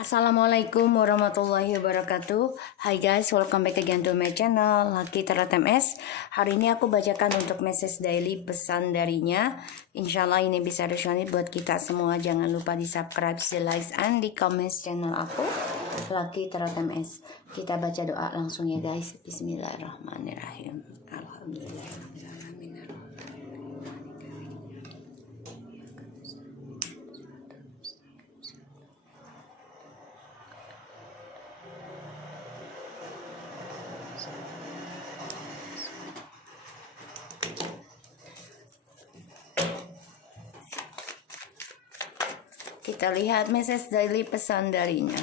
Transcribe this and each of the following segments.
Assalamualaikum warahmatullahi wabarakatuh. Hai guys, welcome back again to my channel Lucky Tarot MS. Hari ini aku bacakan untuk message daily pesan darinya. Insyaallah ini bisa resonate buat kita semua. Jangan lupa di subscribe, di like, and di comments channel aku Lucky Tarot MS. Kita baca doa langsung ya guys. Bismillahirrahmanirrahim. Alhamdulillah. Kita lihat message daily pesan darinya.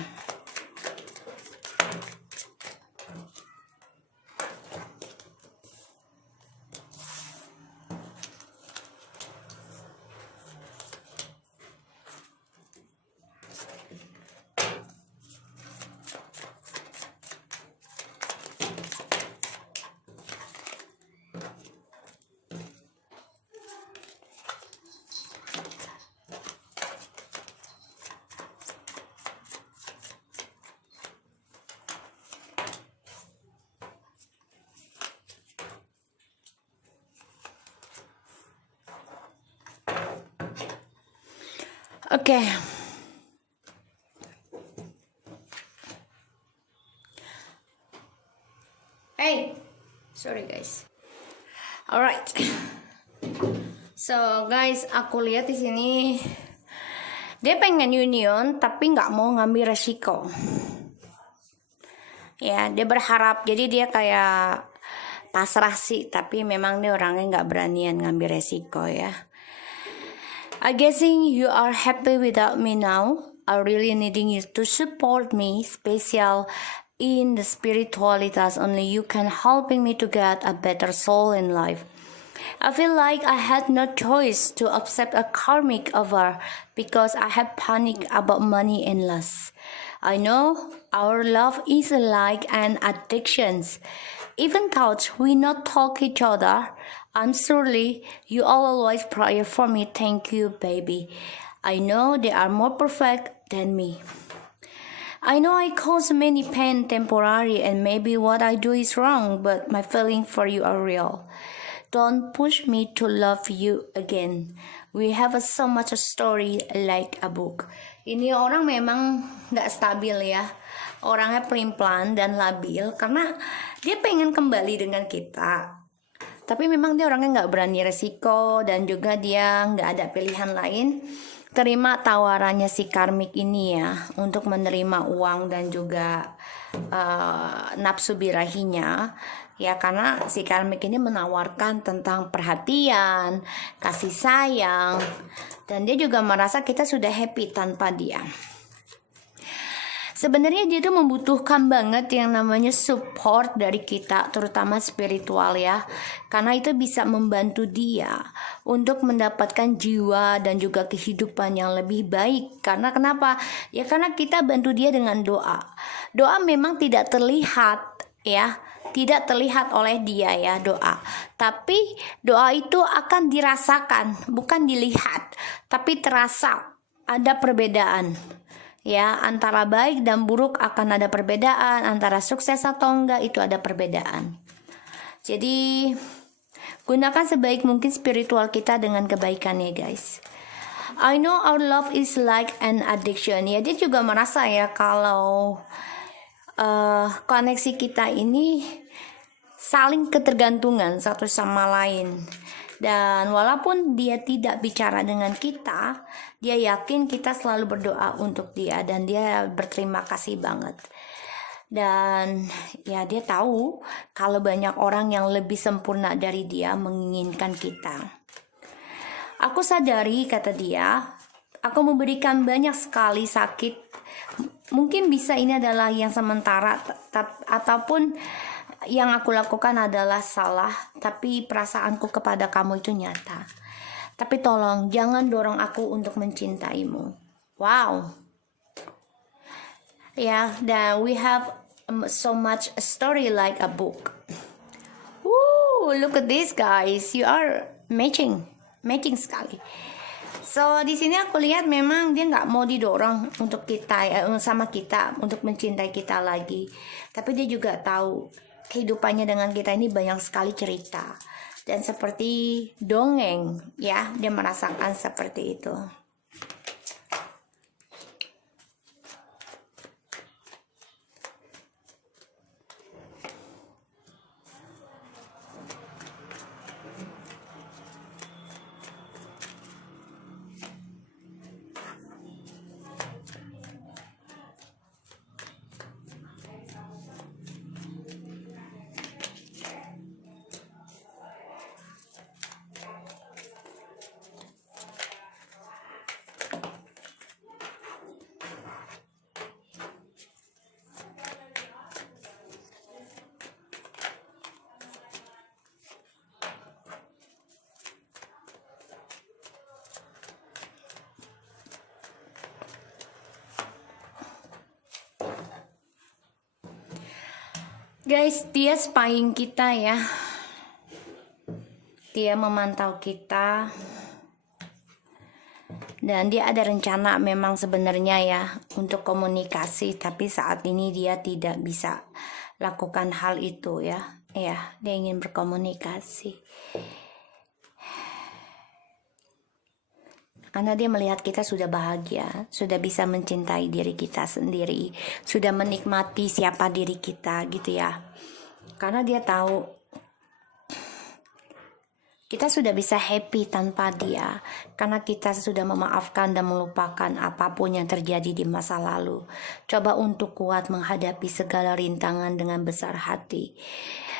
Oke. Hey, sorry guys. Alright. So guys, aku lihat di sini dia pengen union tapi nggak mau ngambil resiko. Ya, dia berharap. Jadi dia kayak pasrah sih, tapi memang dia orangnya nggak beranian ngambil resiko ya. I guessing you are happy without me now. I really needing you to support me, special in the spiritualitas. Only you can helping me to get a better soul in life. I feel like I had no choice to accept a karmic offer because I have panic about money and loss. I know our love is like an addiction. Even though we not talk each other, I'm surely you always pray for me. Thank you, baby. I know they are more perfect than me. I know I cause many pain temporary and maybe what I do is wrong, but my feeling for you are real. Don't push me to love you again. We have so much a story like a book. Ini orang memang gak stabil ya. Orangnya pelin-pelan dan labil karena dia pengen kembali dengan kita. Tapi memang dia orangnya nggak berani resiko dan juga dia nggak ada pilihan lain. Terima tawarannya si karmik ini ya untuk menerima uang dan juga nafsu birahinya. Ya karena si karmik ini menawarkan tentang perhatian, kasih sayang. Dan dia juga merasa kita sudah happy tanpa dia. Sebenarnya dia tuh membutuhkan banget yang namanya support dari kita, terutama spiritual ya. Karena itu bisa membantu dia untuk mendapatkan jiwa dan juga kehidupan yang lebih baik. Karena kenapa? Ya karena kita bantu dia dengan doa. Doa memang tidak terlihat ya. Tidak terlihat oleh dia ya doa. Tapi doa itu akan dirasakan, bukan dilihat. Tapi terasa ada perbedaan. Ya, antara baik dan buruk akan ada perbedaan, antara sukses atau enggak itu ada perbedaan. Jadi, gunakan sebaik mungkin spiritual kita dengan kebaikan ya guys. I know our love is like an addiction. Ya, dia juga merasa ya kalau koneksi kita ini saling ketergantungan satu sama lain. Dan walaupun dia tidak bicara dengan kita, dia yakin kita selalu berdoa untuk dia dan dia berterima kasih banget. Dan ya dia tahu kalau banyak orang yang lebih sempurna dari dia menginginkan kita. Aku sadari, kata dia, aku memberikan banyak sekali sakit. Mungkin bisa ini adalah yang sementara ataupun yang aku lakukan adalah salah, tapi perasaanku kepada kamu itu nyata. Tapi tolong jangan dorong aku untuk mencintaimu. Wow. Ya, dan we have so much a story like a book. Woo, look at this guys. You are matching sekali. So di sini aku lihat memang dia nggak mau didorong untuk kita sama kita untuk mencintai kita lagi. Tapi dia juga tahu kehidupannya dengan kita ini banyak sekali cerita dan seperti dongeng ya, dia merasakan seperti itu. Guys, dia spying kita ya. Dia memantau kita. Dan dia ada rencana memang sebenarnya ya untuk komunikasi, tapi saat ini dia tidak bisa lakukan hal itu ya. Ya, dia ingin berkomunikasi. Karena dia melihat kita sudah bahagia, sudah bisa mencintai diri kita sendiri, sudah menikmati siapa diri kita gitu ya. Karena dia tahu kita sudah bisa happy tanpa dia, karena kita sudah memaafkan dan melupakan apapun yang terjadi di masa lalu. Coba untuk kuat menghadapi segala rintangan dengan besar hati.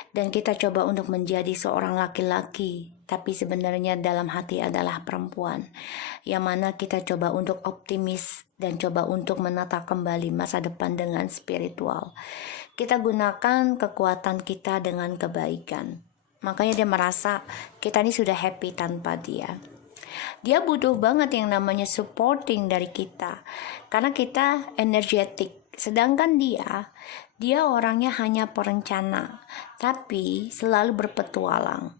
Dan kita coba untuk menjadi seorang laki-laki, tapi sebenarnya dalam hati adalah perempuan. Yang mana kita coba untuk optimis dan coba untuk menata kembali masa depan dengan spiritual. Kita gunakan kekuatan kita dengan kebaikan. Makanya dia merasa kita ini sudah happy tanpa dia. Dia butuh banget yang namanya supporting dari kita, karena kita energetik. Sedangkan dia orangnya hanya perencana, tapi selalu berpetualang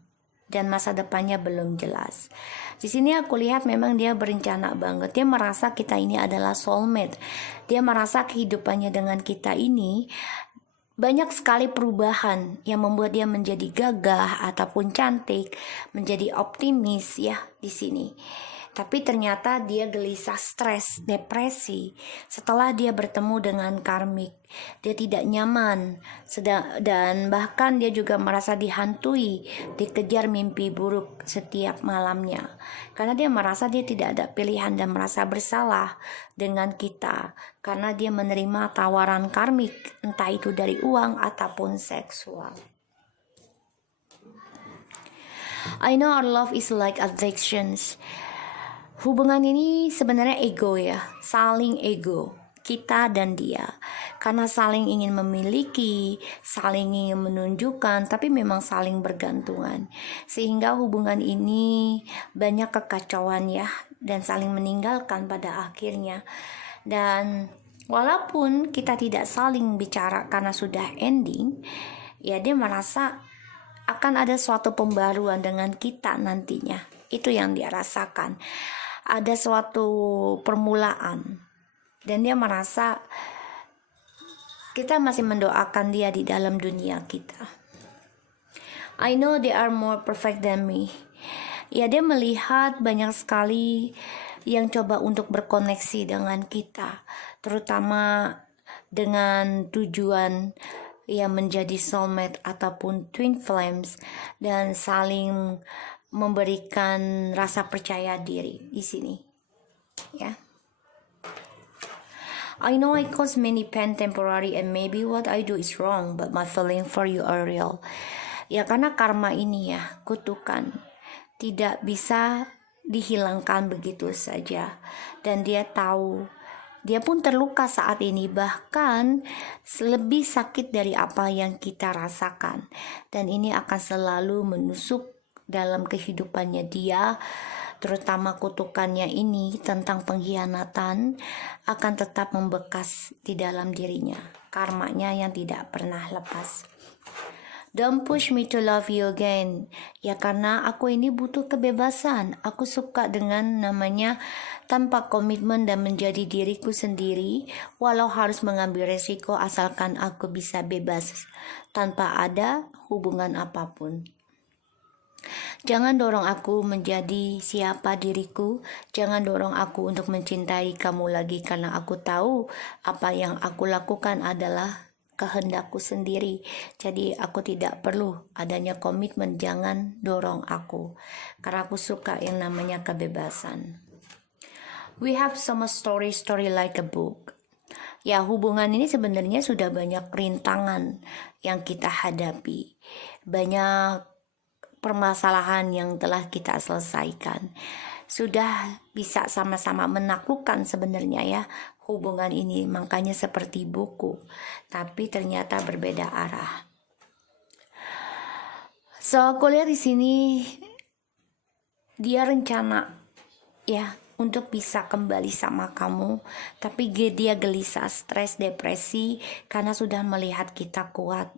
dan masa depannya belum jelas. Di sini aku lihat memang dia berencana banget. Dia merasa kita ini adalah soulmate. Dia merasa kehidupannya dengan kita ini banyak sekali perubahan yang membuat dia menjadi gagah ataupun cantik, menjadi optimis ya di sini. Tapi ternyata dia gelisah, stres, depresi setelah dia bertemu dengan karmik. Dia tidak nyaman dan bahkan dia juga merasa dihantui, dikejar mimpi buruk setiap malamnya. Karena dia merasa dia tidak ada pilihan dan merasa bersalah dengan kita. Karena dia menerima tawaran karmik, entah itu dari uang ataupun seksual. I know our love is like addictions. Hubungan ini sebenarnya ego ya, saling ego, kita dan dia. Karena saling ingin memiliki, saling ingin menunjukkan, tapi memang saling bergantungan. Sehingga hubungan ini banyak kekacauan ya, dan saling meninggalkan pada akhirnya. Dan walaupun kita tidak saling bicara karena sudah ending, ya dia merasa akan ada suatu pembaruan dengan kita nantinya. Itu yang dia rasakan. Ada suatu permulaan dan dia merasa kita masih mendoakan dia di dalam dunia kita. I know they are more perfect than me. Ya, dia melihat banyak sekali yang coba untuk berkoneksi dengan kita, terutama dengan tujuan yang menjadi soulmate ataupun twin flames dan saling memberikan rasa percaya diri di sini ya. I know I cause many pain temporary and maybe what I do is wrong, but my feeling for you are real. Ya, karena karma ini ya, kutukan tidak bisa dihilangkan begitu saja. Dan dia tahu, dia pun terluka saat ini, bahkan lebih sakit dari apa yang kita rasakan. Dan ini akan selalu menusuk dalam kehidupannya dia, terutama kutukannya ini tentang pengkhianatan akan tetap membekas di dalam dirinya, karmanya yang tidak pernah lepas. Don't push me to love you again. Ya karena aku ini butuh kebebasan. Aku suka dengan namanya tanpa komitmen dan menjadi diriku sendiri, walau harus mengambil resiko asalkan aku bisa bebas tanpa ada hubungan apapun. Jangan dorong aku menjadi siapa diriku. Jangan dorong aku untuk mencintai kamu lagi karena aku tahu apa yang aku lakukan adalah kehendakku sendiri. Jadi aku tidak perlu adanya komitmen. Jangan dorong aku karena aku suka yang namanya kebebasan. We have some story like a book. Ya, hubungan ini sebenarnya sudah banyak rintangan yang kita hadapi. Banyak permasalahan yang telah kita selesaikan. Sudah bisa sama-sama menaklukkan sebenarnya ya hubungan ini, makanya seperti buku, tapi ternyata berbeda arah. So, aku lihat di sini dia rencana ya untuk bisa kembali sama kamu, tapi dia gelisah, stres, depresi karena sudah melihat kita kuat,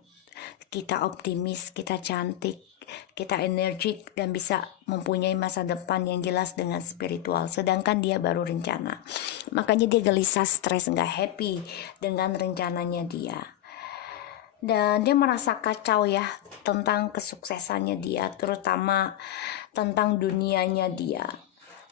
kita optimis, kita cantik, kita energik dan bisa mempunyai masa depan yang jelas dengan spiritual, sedangkan dia baru rencana. Makanya dia gelisah, stres, gak happy dengan rencananya dia, dan dia merasa kacau ya tentang kesuksesannya dia, terutama tentang dunianya dia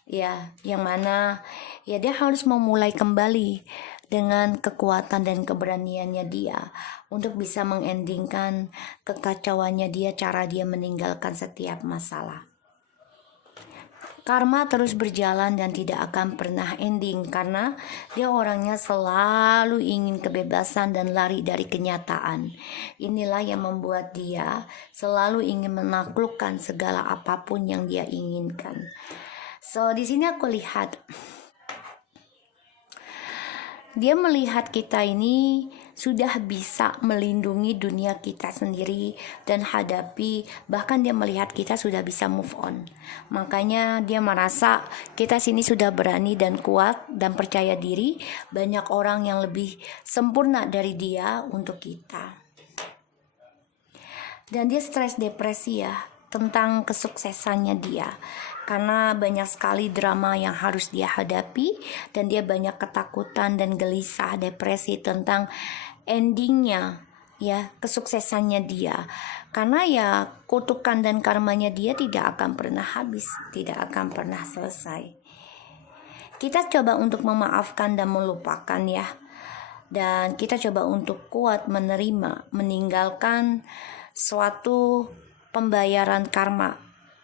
ya, yang mana ya dia harus memulai kembali dengan kekuatan dan keberaniannya dia untuk bisa mengendingkan kekacauannya dia, cara dia meninggalkan setiap masalah. Karma terus berjalan dan tidak akan pernah ending karena dia orangnya selalu ingin kebebasan dan lari dari kenyataan. Inilah yang membuat dia selalu ingin menaklukkan segala apapun yang dia inginkan. So, di sini aku lihat dia melihat kita ini sudah bisa melindungi dunia kita sendiri dan hadapi, bahkan dia melihat kita sudah bisa move on. Makanya dia merasa kita sini sudah berani dan kuat dan percaya diri, banyak orang yang lebih sempurna dari dia untuk kita. Dan dia stres, depresi ya tentang kesuksesannya dia, karena banyak sekali drama yang harus dia hadapi dan dia banyak ketakutan dan gelisah, depresi tentang endingnya ya, kesuksesannya dia, karena ya kutukan dan karmanya dia tidak akan pernah habis, tidak akan pernah selesai. Kita coba untuk memaafkan dan melupakan ya, dan kita coba untuk kuat menerima, meninggalkan suatu pembayaran karma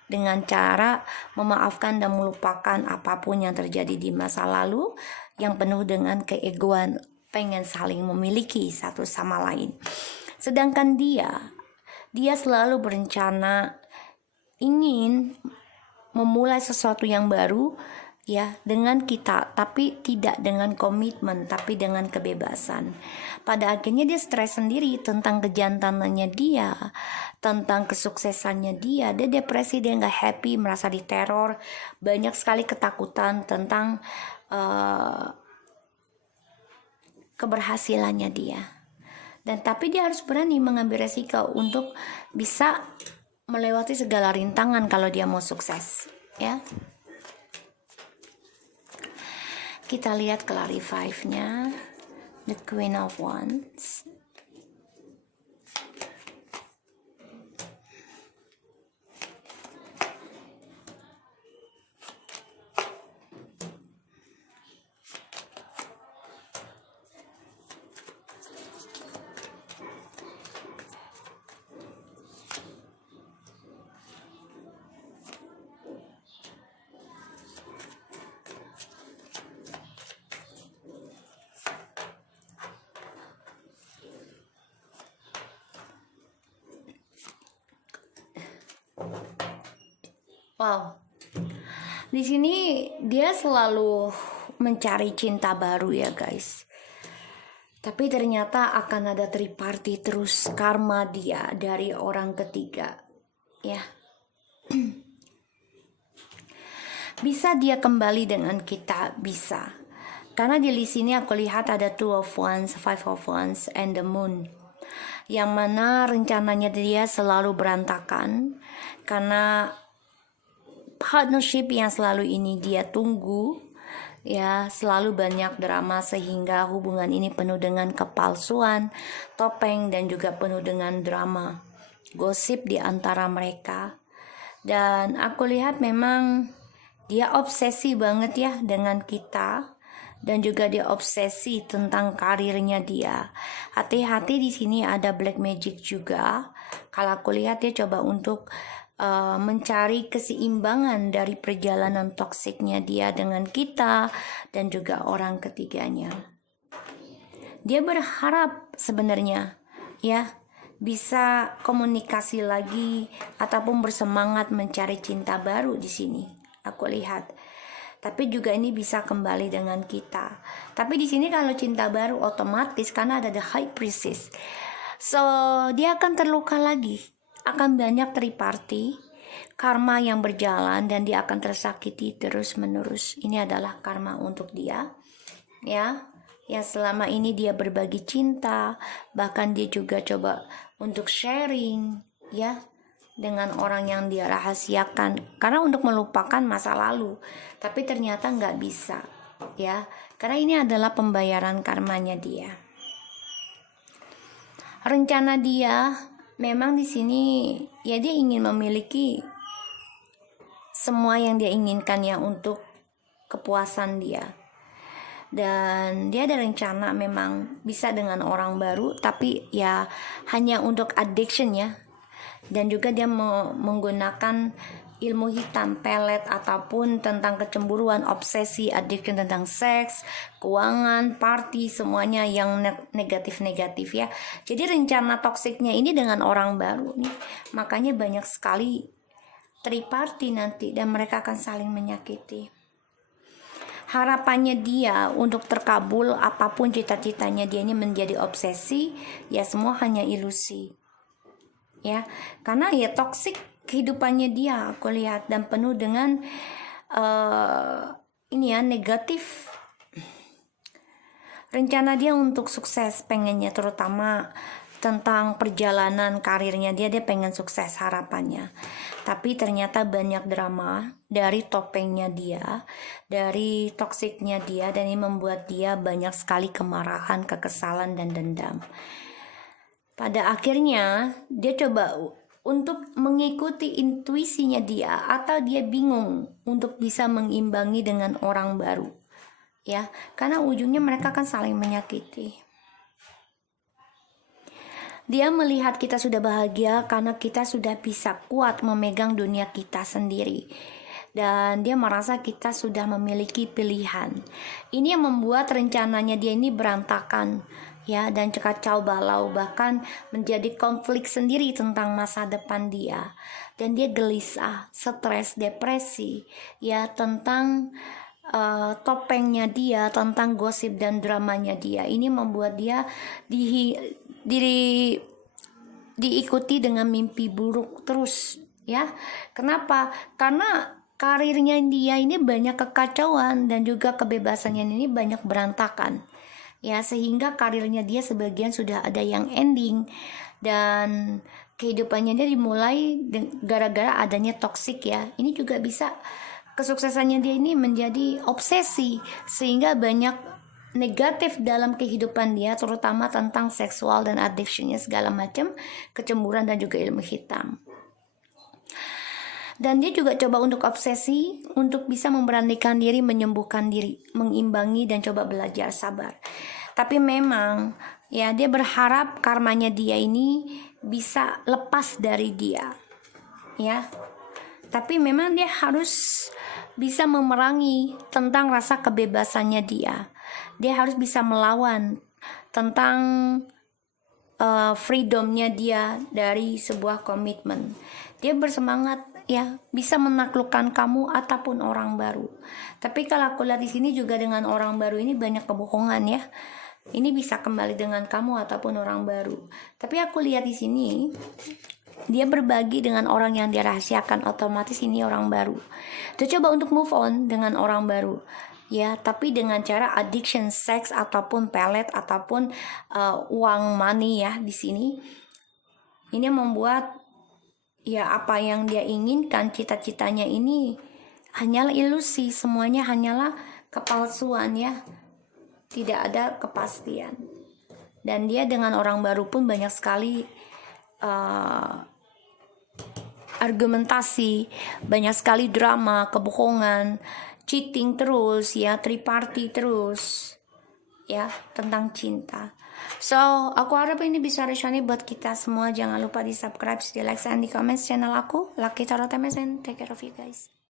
dengan cara memaafkan dan melupakan apapun yang terjadi di masa lalu yang penuh dengan keegoan, pengen saling memiliki satu sama lain. Sedangkan dia selalu berencana ingin memulai sesuatu yang baru ya dengan kita, tapi tidak dengan komitmen, tapi dengan kebebasan. Pada akhirnya dia stres sendiri tentang kejantanannya dia, tentang kesuksesannya dia depresi, dia nggak happy, merasa diteror, banyak sekali ketakutan tentang keberhasilannya dia. Dan tapi dia harus berani mengambil resiko untuk bisa melewati segala rintangan kalau dia mau sukses ya. Kita lihat clarify 5-nya, the Queen of Wands. Wow, di sini dia selalu mencari cinta baru ya guys. Tapi ternyata akan ada triparty terus karma dia dari orang ketiga ya. Bisa dia kembali dengan kita, bisa. Karena di sini aku lihat ada 2 of Wands, 5 of Wands, and the Moon. yang mana rencananya dia selalu berantakan karena partnership yang selalu ini dia tunggu, ya, selalu banyak drama sehingga hubungan ini penuh dengan kepalsuan, topeng, dan juga penuh dengan drama, gosip di antara mereka. Dan aku lihat memang dia obsesi banget ya dengan kita, dan juga dia obsesi tentang karirnya dia. Hati-hati, di sini ada black magic juga. Kalau aku lihat dia coba untuk mencari keseimbangan dari perjalanan toksiknya dia dengan kita dan juga orang ketiganya. Dia berharap sebenarnya ya bisa komunikasi lagi ataupun bersemangat mencari cinta baru di sini. Aku lihat. Tapi juga ini bisa kembali dengan kita. Tapi di sini kalau cinta baru otomatis karena ada the high priestess. So, dia akan terluka lagi. Akan banyak triparty, karma yang berjalan, dan dia akan tersakiti terus-menerus. Ini adalah karma untuk dia. Ya, yang selama ini dia berbagi cinta, bahkan dia juga coba untuk sharing, ya, dengan orang yang dia rahasiakan karena untuk melupakan masa lalu, tapi ternyata nggak bisa, ya, karena ini adalah pembayaran karmanya dia. Rencana dia memang di sini ya dia ingin memiliki semua yang dia inginkan ya untuk kepuasan dia. Dan dia ada rencana memang bisa dengan orang baru, tapi ya hanya untuk addiction ya. Dan juga dia menggunakan ilmu hitam, pelet, ataupun tentang kecemburuan, obsesi, addiction tentang seks, keuangan, party, semuanya yang negatif-negatif ya. Jadi rencana toksiknya ini dengan orang baru nih, makanya banyak sekali triparty nanti dan mereka akan saling menyakiti. Harapannya dia untuk terkabul apapun cita-citanya dia ini menjadi obsesi, ya semua hanya ilusi. Ya, karena ya toksik kehidupannya dia aku lihat dan penuh dengan ini ya negatif. Rencana dia untuk sukses pengennya terutama tentang perjalanan karirnya dia pengen sukses harapannya. Tapi ternyata banyak drama dari topengnya dia, dari toksiknya dia, dan ini membuat dia banyak sekali kemarahan, kekesalan, dan dendam. Pada akhirnya dia coba untuk mengikuti intuisinya dia atau dia bingung untuk bisa mengimbangi dengan orang baru. Ya, karena ujungnya mereka akan saling menyakiti. Dia melihat kita sudah bahagia karena kita sudah bisa kuat memegang dunia kita sendiri. Dan dia merasa kita sudah memiliki pilihan. Ini yang membuat rencananya dia ini berantakan. Ya, dan kacau balau, bahkan menjadi konflik sendiri tentang masa depan dia. Dan dia gelisah, stres, depresi, ya, tentang topengnya dia, tentang gosip dan dramanya dia. Ini membuat dia diikuti dengan mimpi buruk terus, ya. Kenapa? Karena karirnya dia ini banyak kekacauan dan juga kebebasannya ini banyak berantakan. Ya, sehingga karirnya dia sebagian sudah ada yang ending dan kehidupannya dia dimulai gara-gara adanya toksik ya. Ini juga bisa kesuksesannya dia ini menjadi obsesi sehingga banyak negatif dalam kehidupan dia, terutama tentang seksual dan addictionnya segala macam, kecemburuan dan juga ilmu hitam. Dan dia juga coba untuk obsesi, untuk bisa memberanikan diri, menyembuhkan diri, mengimbangi dan coba belajar sabar. Tapi memang ya dia berharap karmanya dia ini bisa lepas dari dia. Ya. Tapi memang dia harus bisa memerangi tentang rasa kebebasannya dia. Dia harus bisa melawan tentang freedomnya dia dari sebuah komitmen. Dia bersemangat ya bisa menaklukkan kamu ataupun orang baru. Tapi kalau aku lihat di sini juga dengan orang baru ini banyak kebohongan ya. Ini bisa kembali dengan kamu ataupun orang baru. Tapi aku lihat di sini dia berbagi dengan orang yang dirahasiakan, otomatis ini orang baru. Dia coba untuk move on dengan orang baru. ya, tapi dengan cara addiction seks ataupun pelet ataupun uang money ya di sini. Ini membuat ya apa yang dia inginkan, cita-citanya ini hanyalah ilusi, semuanya hanyalah kepalsuan ya. Tidak ada kepastian. Dan dia dengan orang baru pun banyak sekali argumentasi, banyak sekali drama, kebohongan, cheating terus ya, triparty terus ya, tentang cinta. So, aku harap ini bisa resonate buat kita semua. Jangan lupa di subscribe, di like, dan di comment channel aku. Lucky Tarot MSN. Take care of you guys.